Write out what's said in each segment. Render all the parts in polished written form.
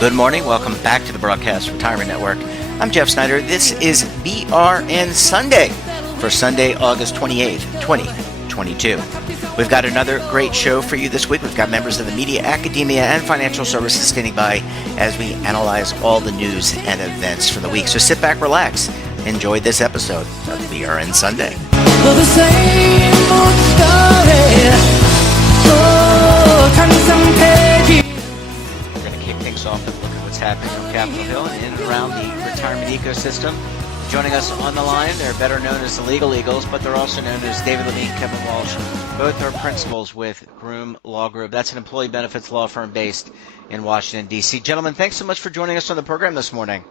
Good morning. Welcome back to the Broadcast Retirement Network. I'm Jeff Snyder. This is BRN Sunday for Sunday, August 28th, 2022. We've got another great show for you this week. We've got members of the media, academia, and financial services standing by as we analyze all the news and events for the week. So sit back, relax, enjoy this episode of BRN Sunday. Well, the same old story. Oh, turn some pages. Off and look at what's happening on Capitol Hill and in and around the retirement ecosystem. Joining us on the line, they're better known as the Legal Eagles, but they're also known as David Levine, Kevin Walsh. Both are principals with Groom Law Group. That's an employee benefits law firm based in Washington, D.C. Gentlemen, thanks so much for joining us on the program this morning.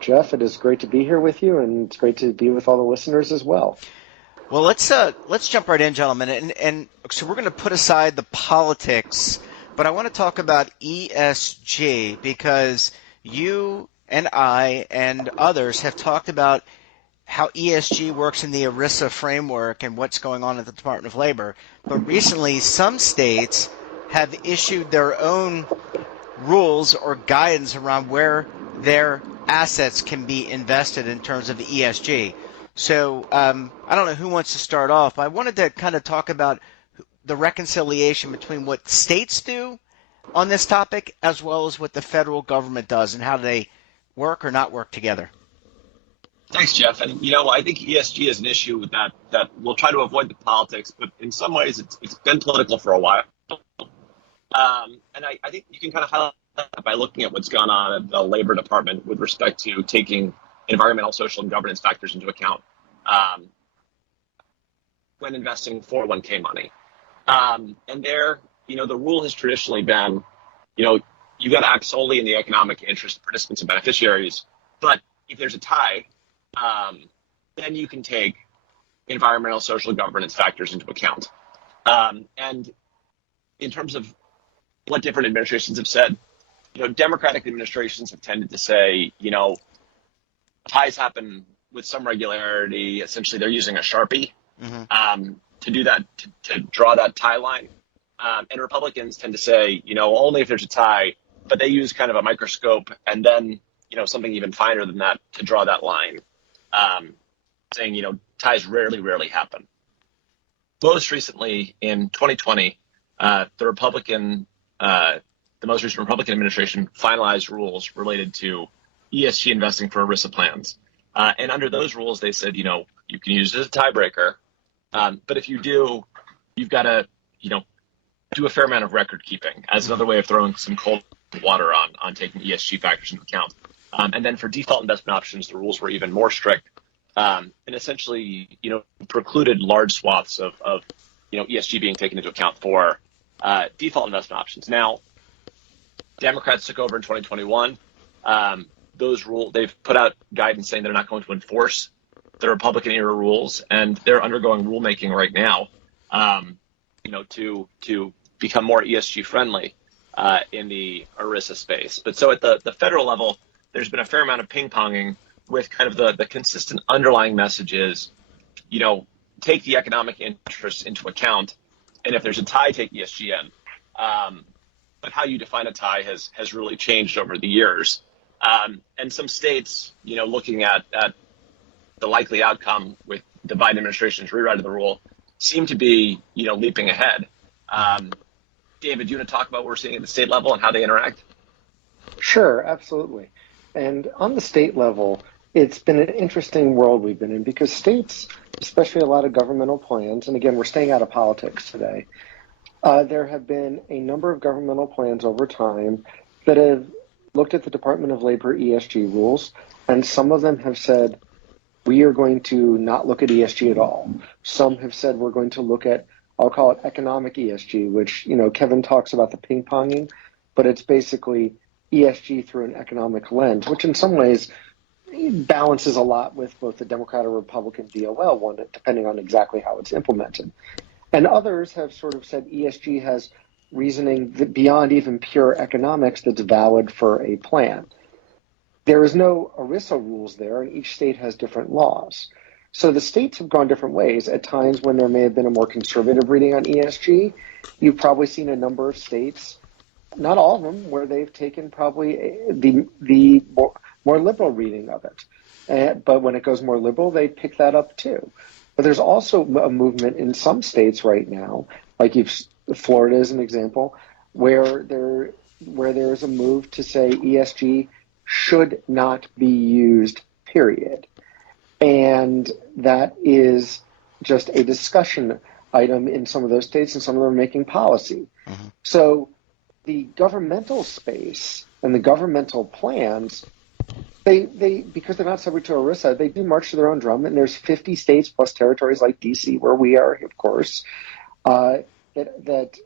Jeff, it is great to be here with you, and it's great to be with all the listeners as well. Well, let's jump right in, gentlemen, and so we're going to put aside the politics. But I want to talk about ESG because you and I and others have talked about how ESG works in the ERISA framework and what's going on at the Department of Labor. But recently, some states have issued their own rules or guidance around where their assets can be invested in terms of ESG. So I don't know who wants to start off, but I wanted to kind of talk about the reconciliation between what states do on this topic as well as what the federal government does and how they work or not work together. Thanks, Jeff. And, I think ESG is an issue that we'll try to avoid the politics, but in some ways it's been political for a while. And I think you can kind of highlight that by looking at what's gone on at the Labor Department with respect to taking environmental, social, and governance factors into account when investing 401k money. And there, the rule has traditionally been, you've got to act solely in the economic interest of participants and beneficiaries. But if there's a tie, then you can take environmental, social, governance factors into account. And in terms of what different administrations have said, Democratic administrations have tended to say, ties happen with some regularity. Essentially, they're using a Sharpie. To do that, to draw that tie line. And Republicans tend to say, only if there's a tie, but they use kind of a microscope and then, something even finer than that to draw that line, saying, ties rarely happen. Most recently in 2020, the most recent Republican administration finalized rules related to ESG investing for ERISA plans. And under those rules, they said, you can use it as a tiebreaker. But if you do, you've got to, do a fair amount of record keeping as another way of throwing some cold water on taking ESG factors into account. And then for default investment options, the rules were even more strict and essentially, precluded large swaths of ESG being taken into account for default investment options. Now, Democrats took over in 2021. Those rules, they've put out guidance saying they're not going to enforce the Republican era rules, and they're undergoing rulemaking right now, to become more ESG friendly in the ERISA space. But so at the federal level, there's been a fair amount of ping-ponging with kind of the consistent underlying message is, take the economic interests into account, and if there's a tie, take ESG in. But how you define a tie has really changed over the years. And some states, looking at the likely outcome with the Biden administration's rewrite of the rule, seem to be, leaping ahead. David, do you want to talk about what we're seeing at the state level and how they interact? Sure, absolutely. And on the state level, it's been an interesting world we've been in because states, especially a lot of governmental plans, and again, we're staying out of politics today, there have been a number of governmental plans over time that have looked at the Department of Labor ESG rules, and some of them have said, we are going to not look at ESG at all. Some have said we're going to look at, I'll call it economic ESG, which, Kevin talks about the ping-ponging, but it's basically ESG through an economic lens, which in some ways balances a lot with both the Democrat or Republican DOL one, depending on exactly how it's implemented. And others have sort of said ESG has reasoning beyond even pure economics that's valid for a plan. There is no ERISA rules there, and each state has different laws. So the states have gone different ways. At times when there may have been a more conservative reading on ESG, you've probably seen a number of states, not all of them, where they've taken probably the more liberal reading of it. But when it goes more liberal, they pick that up too. But there's also a movement in some states right now, like Florida is an example, where there's a move to say ESG should not be used, period. And that is just a discussion item in some of those states, and some of them are making policy. Mm-hmm. So the governmental space and the governmental plans, they because they're not subject to ERISA, they do march to their own drum, and there's 50 states plus territories like DC, where we are, of course, that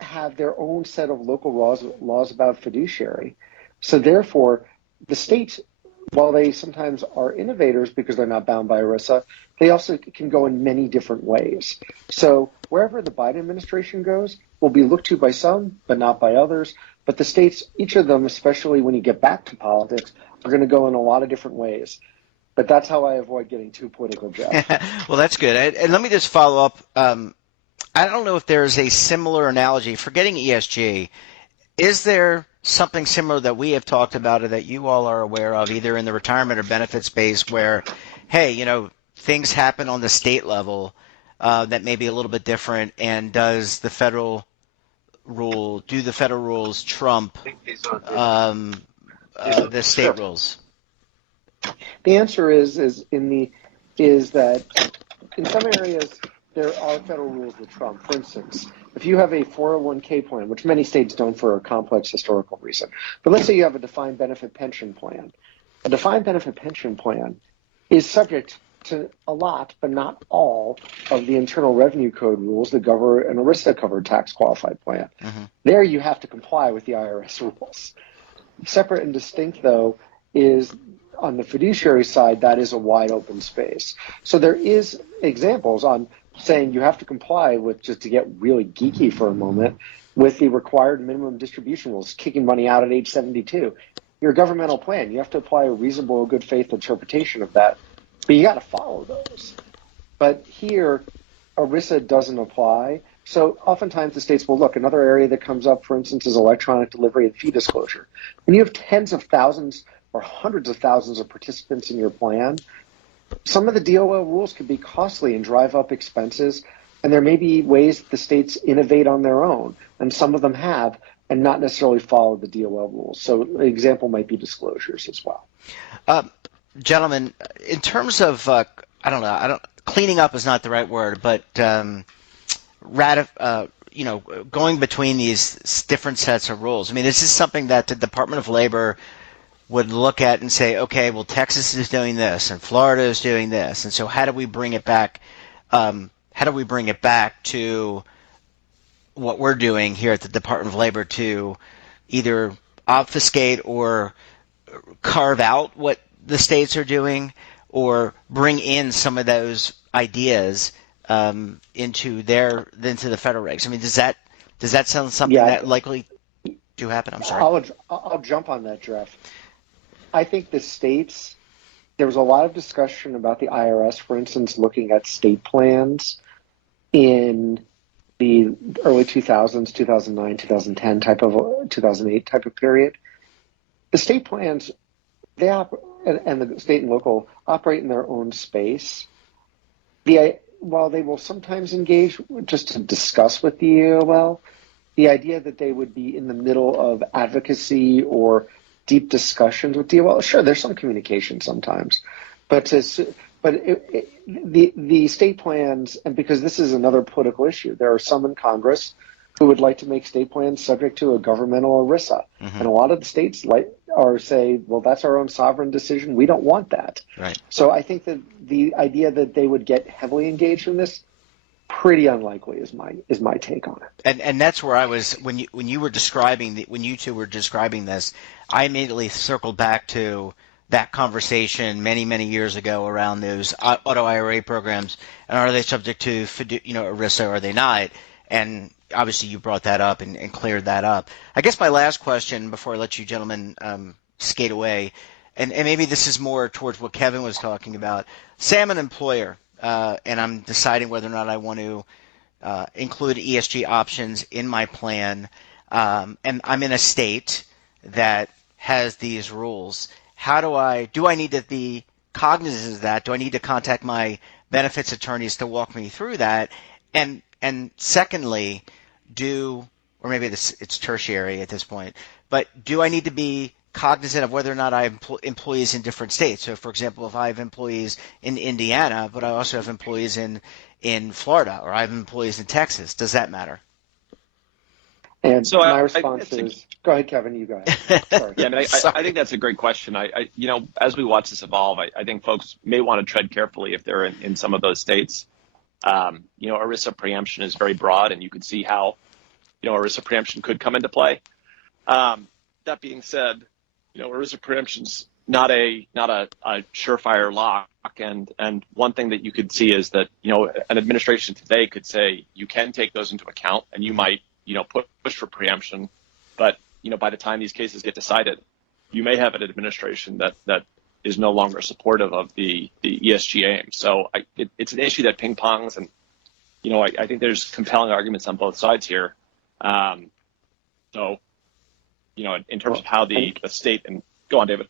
have their own set of local laws about fiduciary. So therefore, the states, while they sometimes are innovators because they're not bound by ERISA, they also can go in many different ways. So wherever the Biden administration goes will be looked to by some, but not by others. But the states, each of them, especially when you get back to politics, are going to go in a lot of different ways. But that's how I avoid getting too political, Jeff. Well, that's good. And let me just follow up. I don't know if there's a similar analogy. Forgetting ESG, is there something similar that we have talked about or that you all are aware of, either in the retirement or benefit space, where, hey, things happen on the state level that may be a little bit different, and do the federal rules trump the state rules? The answer is that in some areas there are federal rules that trump. For instance, if you have a 401k plan, which many states don't for a complex historical reason, but let's say you have a defined benefit pension plan. A defined benefit pension plan is subject to a lot, but not all, of the Internal Revenue Code rules that govern an ERISA-covered tax-qualified plan. Mm-hmm. There you have to comply with the IRS rules. Separate and distinct, though, is on the fiduciary side, that is a wide open space. So there is examples on saying you have to comply with, just to get really geeky for a moment, with the required minimum distribution rules, kicking money out at age 72. Your governmental plan, you have to apply a reasonable, good faith interpretation of that, but you got to follow those. But here, ERISA doesn't apply. So oftentimes the states will look. Another area that comes up, for instance, is electronic delivery and fee disclosure. When you have tens of thousands or hundreds of thousands of participants in your plan, some of the DOL rules could be costly and drive up expenses, and there may be ways that the states innovate on their own, and some of them have, and not necessarily follow the DOL rules. So an example might be disclosures as well. Gentlemen, in terms of, cleaning up is not the right word, but going between these different sets of rules. I mean, this is something that the Department of Labor would look at and say, okay, well, Texas is doing this and Florida is doing this, and so how do we bring it back? How do we bring it back to what we're doing here at the Department of Labor to either obfuscate or carve out what the states are doing, or bring in some of those ideas into the federal regs? I mean, does that sound something that likely to happen? I'm sorry. I'll jump on that, Jeff. I think the states, there was a lot of discussion about the IRS, for instance, looking at state plans in the early 2000s, 2009, 2010 2008 type of period. The state plans, and the state and local operate in their own space. While they will sometimes engage just to discuss with the EOL, the idea that they would be in the middle of advocacy or deep discussions with DOL, sure, there's some communication sometimes, but the state plans, and because this is another political issue, there are some in Congress who would like to make state plans subject to a governmental ERISA, and a lot of the states say, well, that's our own sovereign decision. We don't want that. Right. So I think that the idea that they would get heavily engaged in this, pretty unlikely is my take on it. And that's where I was when you two were describing this, I immediately circled back to that conversation many, many years ago around those auto IRA programs, and are they subject to ERISA or are they not? And obviously you brought that up and cleared that up. I guess my last question before I let you gentlemen skate away, and maybe this is more towards what Kevin was talking about. Say I'm an employer and I'm deciding whether or not I want to include ESG options in my plan, and I'm in a state that has these rules. Do I need to be cognizant of that? Do I need to contact my benefits attorneys to walk me through that? And secondly, or maybe it's tertiary at this point, but do I need to be cognizant of whether or not I have employees in different states? So, for example, if I have employees in Indiana, but I also have employees in Florida, or I have employees in Texas, does that matter? And So my response is, go ahead, Kevin, you go ahead. Sorry. Yeah, I think that's a great question. As we watch this evolve, I think folks may want to tread carefully if they're in some of those states. ERISA preemption is very broad, and you could see how, ERISA preemption could come into play. That being said, ERISA preemption's not a surefire lock, and one thing that you could see is that, an administration today could say you can take those into account, and you might, push for preemption, but by the time these cases get decided, you may have an administration that is no longer supportive of the ESG aim. So it's an issue that ping pongs, and I think there's compelling arguments on both sides here. In terms of how the state, and go on, David.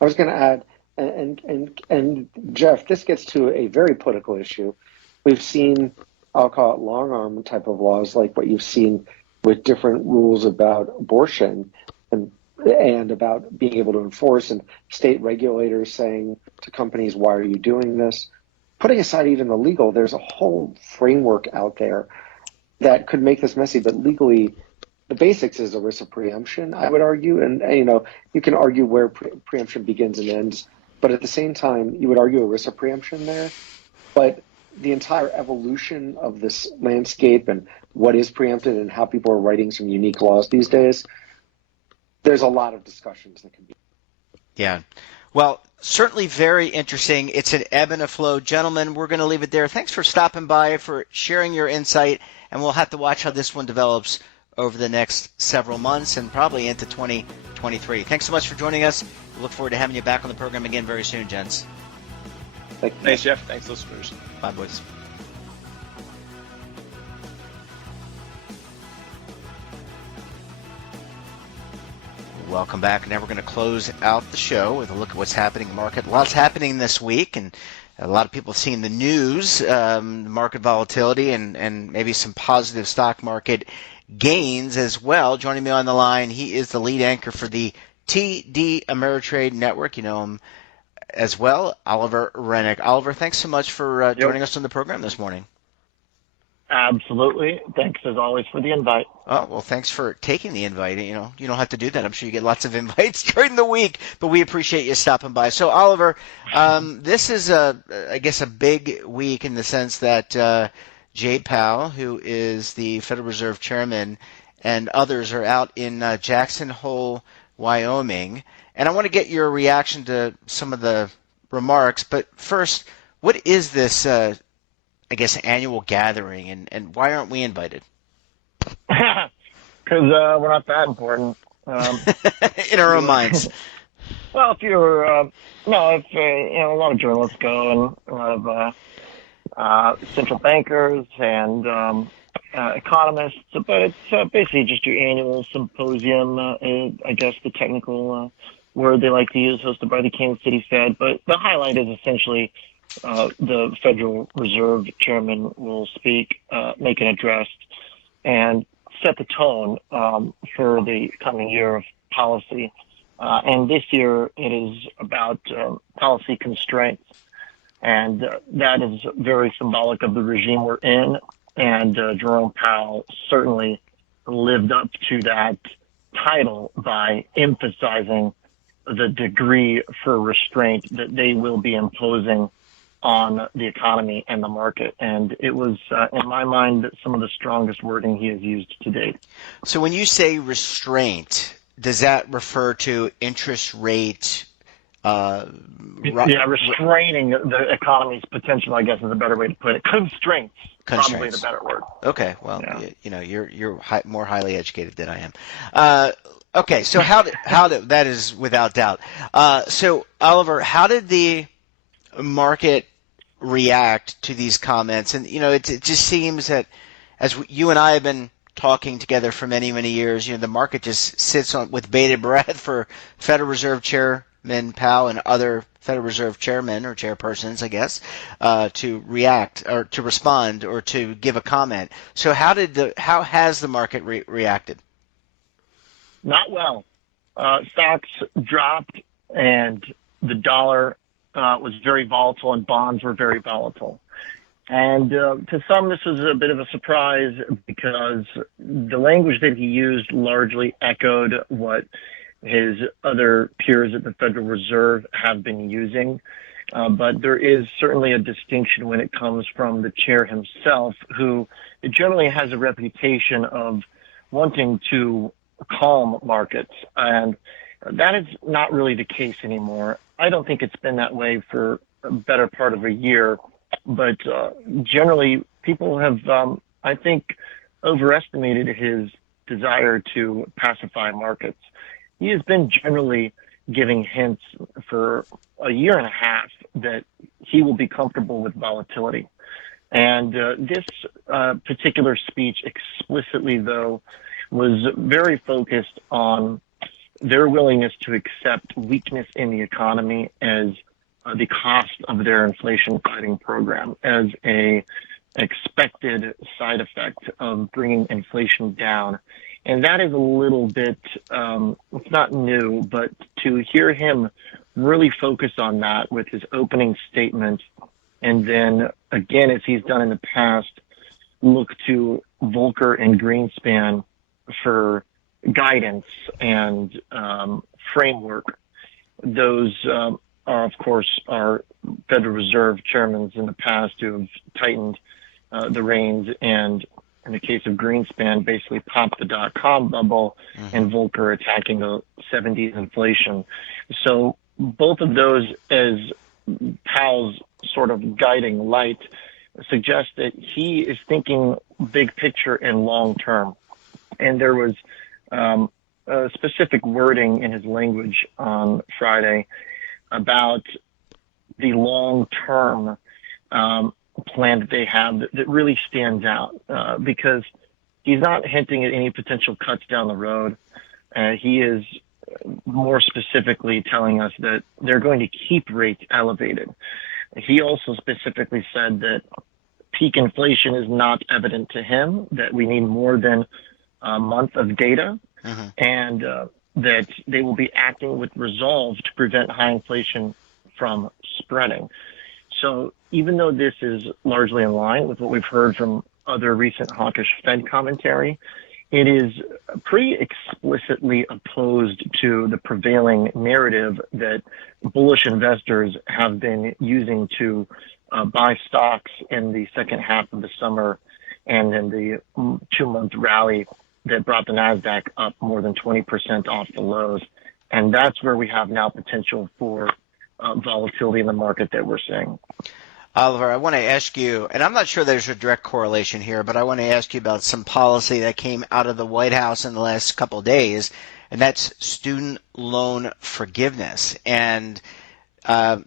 I was going to add, and Jeff, this gets to a very political issue. We've seen, I'll call it long arm type of laws, like what you've seen with different rules about abortion and about being able to enforce, and state regulators saying to companies, why are you doing this? Putting aside even the legal, there's a whole framework out there that could make this messy, but legally, the basics is ERISA preemption, I would argue. And you can argue where preemption begins and ends, but at the same time, you would argue ERISA preemption there. But the entire evolution of this landscape and what is preempted and how people are writing some unique laws these days, there's a lot of discussions that can be. Yeah. Well, certainly very interesting. It's an ebb and a flow. Gentlemen, we're going to leave it there. Thanks for stopping by, for sharing your insight, and we'll have to watch how this one develops over the next several months and probably into 2023. Thanks so much for joining us. We look forward to having you back on the program again very soon, gents. Thanks, Jeff. Thanks, listeners. Bye, boys. Welcome back. Now we're going to close out the show with a look at what's happening in the market. Lots happening this week, and a lot of people seeing the news, market volatility, and maybe some positive stock market gains as well. Joining me on the line, he is the lead anchor for the TD Ameritrade Network. You know him as well, Oliver Rennick. Oliver, thanks so much for joining us on the program this morning. Absolutely. Thanks, as always, for the invite. Oh, well, thanks for taking the invite. You don't have to do that. I'm sure you get lots of invites during the week, but we appreciate you stopping by. So, Oliver, this is, I guess, a big week in the sense that Jay Powell, who is the Federal Reserve Chairman, and others are out in Jackson Hole, Wyoming. And I want to get your reaction to some of the remarks. But first, what is this, I guess, annual gathering, and why aren't we invited? Because we're not that important. In our own minds. Well, if you're, a lot of journalists go, and a lot of central bankers and economists, but it's basically just your annual symposium, I guess the technical word they like to use, hosted by the Kansas City Fed. But the highlight is essentially the Federal Reserve Chairman will speak, make an address, and set the tone for the coming year of policy. And this year it is about policy constraints. And that is very symbolic of the regime we're in. And Jerome Powell certainly lived up to that title by emphasizing the degree for restraint that they will be imposing on the economy and the market. And it was, in my mind, some of the strongest wording he has used to date. So when you say restraint, does that refer to interest rate Restraining the economy's potential, I guess, is a better way to put it. Constraints. Probably the better word. Okay, well, Yeah. you're more highly educated than I am. Okay, so how did that is without doubt. So Oliver, how did the market react to these comments? And it just seems that as you and I have been talking together for many, many years, the market just sits on with bated breath for Federal Reserve Chairman Powell and other Federal Reserve chairmen or chairpersons, I guess, to react or to respond or to give a comment. So how has the market reacted? Not well. Stocks dropped, and the dollar was very volatile, and bonds were very volatile. And to some, this was a bit of a surprise because the language that he used largely echoed what his other peers at the Federal Reserve have been using. But there is certainly a distinction when it comes from the chair himself, who generally has a reputation of wanting to calm markets. And that is not really the case anymore. I don't think it's been that way for a better part of a year. But generally, people have, I think, overestimated his desire to pacify markets. He has been generally giving hints for a year and a half that he will be comfortable with volatility. And this particular speech explicitly, though, was very focused on their willingness to accept weakness in the economy as the cost of their inflation fighting program, as a expected side effect of bringing inflation down. And that is a little bit, it's not new, but to hear him really focus on that with his opening statement, and then again, as he's done in the past, look to Volcker and Greenspan for guidance and framework. Those are, of course, our Federal Reserve chairmen in the past who have tightened the reins, and in the case of Greenspan, basically popped the dot-com bubble, and Volcker attacking the 70s inflation. So both of those, as Powell's sort of guiding light, suggest that he is thinking big picture and long term. And there was specific wording in his language on Friday about the long-term plan that they have that really stands out because he's not hinting at any potential cuts down the road. He is more specifically telling us that they're going to keep rates elevated. He also specifically said that peak inflation is not evident to him, that we need more than a month of data, and that they will be acting with resolve to prevent high inflation from spreading. So even though this is largely in line with what we've heard from other recent hawkish Fed commentary, it is pretty explicitly opposed to the prevailing narrative that bullish investors have been using to buy stocks in the second half of the summer and in the 2-month rally that brought the NASDAQ up more than 20% off the lows. And that's where we have now potential for volatility in the market that we're seeing. Oliver, I want to ask you, and I'm not sure there's a direct correlation here, but I want to ask you about some policy that came out of the White House in the last couple of days, and that's student loan forgiveness. And no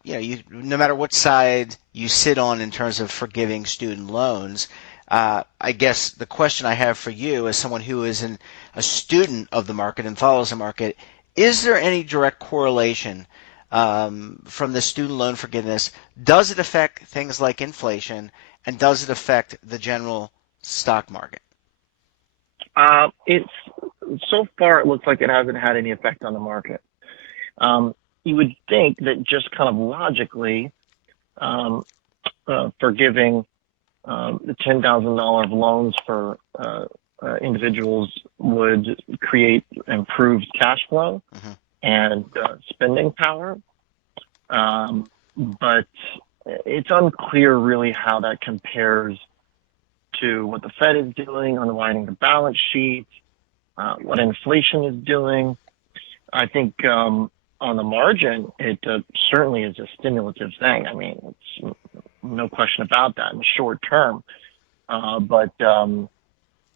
matter what side you sit on in terms of forgiving student loans, I guess the question I have for you as someone who is a student of the market and follows the market, is there any direct correlation from the student loan forgiveness? Does it affect things like inflation, and does it affect the general stock market? It's so far it looks like it hasn't had any effect on the market. You would think that just kind of logically, forgiving the $10,000 of loans for individuals would create improved cash flow and spending power. But it's unclear really how that compares to what the Fed is doing, unwinding the balance sheet, what inflation is doing. I think on the margin, it certainly is a stimulative thing. I mean, it's no question about that in the short term. But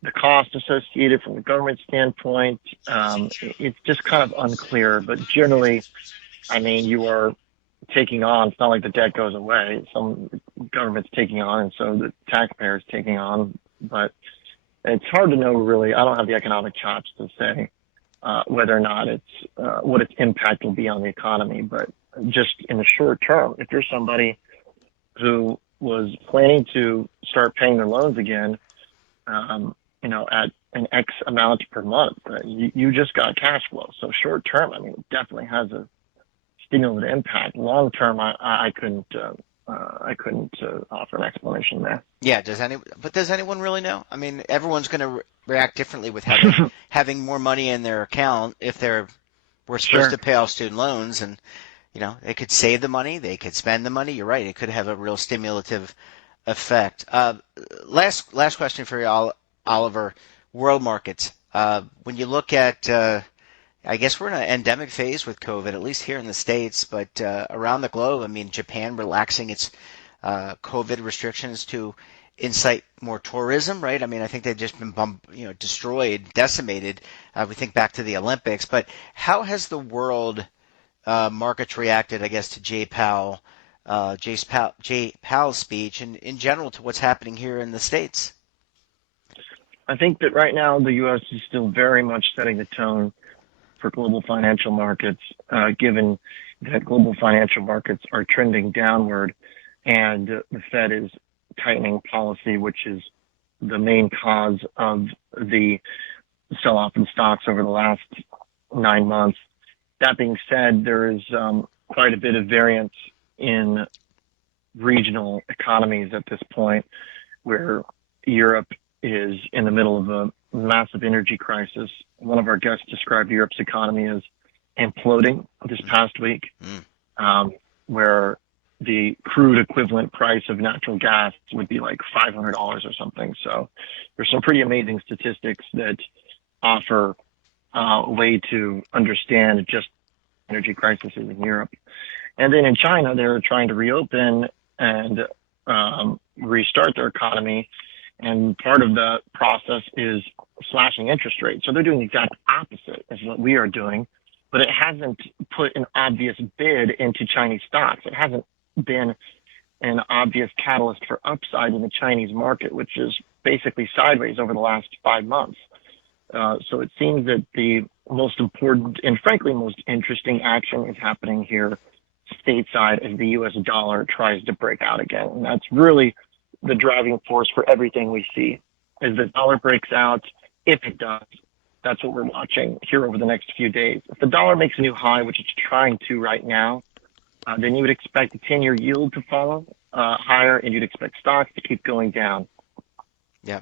the cost associated from the government standpoint, it's just kind of unclear. But generally, I mean, you are taking on, it's not like the debt goes away. Some government's taking on, and so the taxpayer's taking on. But it's hard to know, really. I don't have the economic chops to say whether or not it's what its impact will be on the economy. But just in the short term, if you're somebody who was planning to start paying their loans again, at an X amount per month, you just got cash flow. So short term, I mean, it definitely has a stimulative impact. Long term, I couldn't offer an explanation there. Yeah, does anyone really know? I mean, everyone's going to react differently with having more money in their account if we're supposed to pay off student loans, and they could save the money, they could spend the money. You're right; it could have a real stimulative effect. Last question for you, Oliver. World markets. When you look at, I guess we're in an endemic phase with COVID, at least here in the States, but around the globe. I mean, Japan relaxing its COVID restrictions to incite more tourism, right? I mean, I think they've just been destroyed, decimated. We think back to the Olympics, but how has the world markets reacted, I guess, to Jay Powell's speech, and in general to what's happening here in the States? I think that right now the U.S. is still very much setting the tone for global financial markets, given that global financial markets are trending downward, and the Fed is tightening policy, which is the main cause of the sell-off in stocks over the last 9 months. That being said, there is quite a bit of variance in regional economies at this point, where Europe is in the middle of a massive energy crisis. One of our guests described Europe's economy as imploding this past week, where the crude equivalent price of natural gas would be like $500 or something. So there's some pretty amazing statistics that offer a way to understand just energy crises in Europe. And then in China, they're trying to reopen and restart their economy. And part of the process is slashing interest rates. So they're doing the exact opposite as what we are doing, but it hasn't put an obvious bid into Chinese stocks. It hasn't been an obvious catalyst for upside in the Chinese market, which is basically sideways over the last 5 months. So it seems that the most important and frankly most interesting action is happening here stateside as the U.S. dollar tries to break out again. And that's really the driving force for everything we see. As the dollar breaks out, if it does, that's what we're watching here over the next few days. If the dollar makes a new high, which it's trying to right now, then you would expect the 10-year yield to follow higher, and you'd expect stocks to keep going down. Yeah.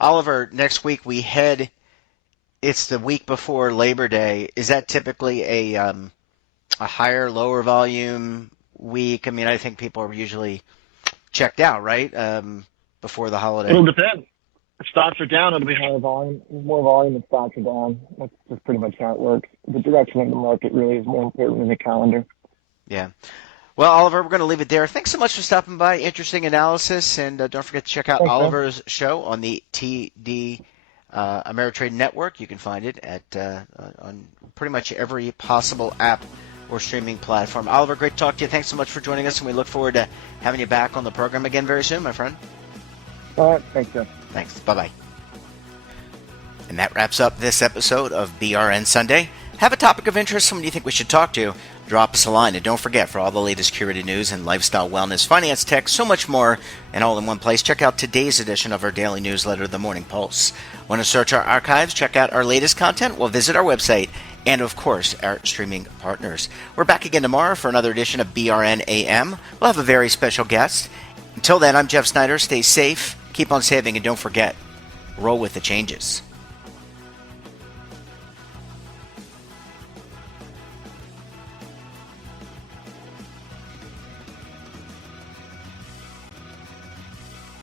Oliver, next week it's the week before Labor Day. Is that typically a higher, lower volume week? I mean, I think people are usually checked out, right, before the holiday. It'll depend. If stocks are down, it'll be higher volume. More volume if stocks are down. That's just pretty much how it works. The direction of the market really is more important than the calendar. Yeah. Well, Oliver, we're going to leave it there. Thanks so much for stopping by. Interesting analysis. And don't forget to check out Oliver's show on the TD Ameritrade Network. You can find it on pretty much every possible app or streaming platform. Oliver, great to talk to you. Thanks so much for joining us, and we look forward to having you back on the program again very soon, my friend. All right. Thanks, Jeff. Thanks. Bye-bye. And that wraps up this episode of BRN Sunday. Have a topic of interest, someone you think we should talk to, drop us a line. And don't forget, for all the latest curated news and lifestyle, wellness, finance, tech, so much more, and all in one place, check out today's edition of our daily newsletter, The Morning Pulse. Want to search our archives, check out our latest content? Well, visit our website and, of course, our streaming partners. We're back again tomorrow for another edition of BRN AM. We'll have a very special guest. Until then, I'm Jeff Snyder. Stay safe, keep on saving, and don't forget, roll with the changes.